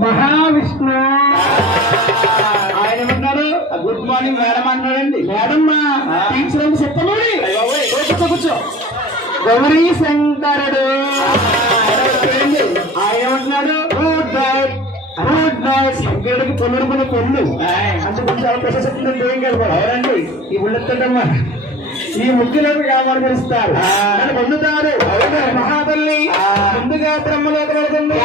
మహావిష్ణు. ఆయన ఏమంటున్నారు? Good morning madam అంటున్నాడండి. మేడం టీచర్ అని చెప్పమని కూర్చో. గౌరీ శంకరుడు. ఆయన ఏమంటున్నాడు? Good night. Good night. శంకరుడికి పొన్నుడుకున్న పొన్ను అందుకు చాలా ప్రశస్తి ఏం కలపాలి. ఎవరండి? ఈ ఉళ్ళెత్తడమ్మా ఈ ముఖ్యులకు కాపాడుకొస్తారు పొందుతారు. మహాతల్లి ముందుగా బ్రహ్మలోకి వెళుతుంది.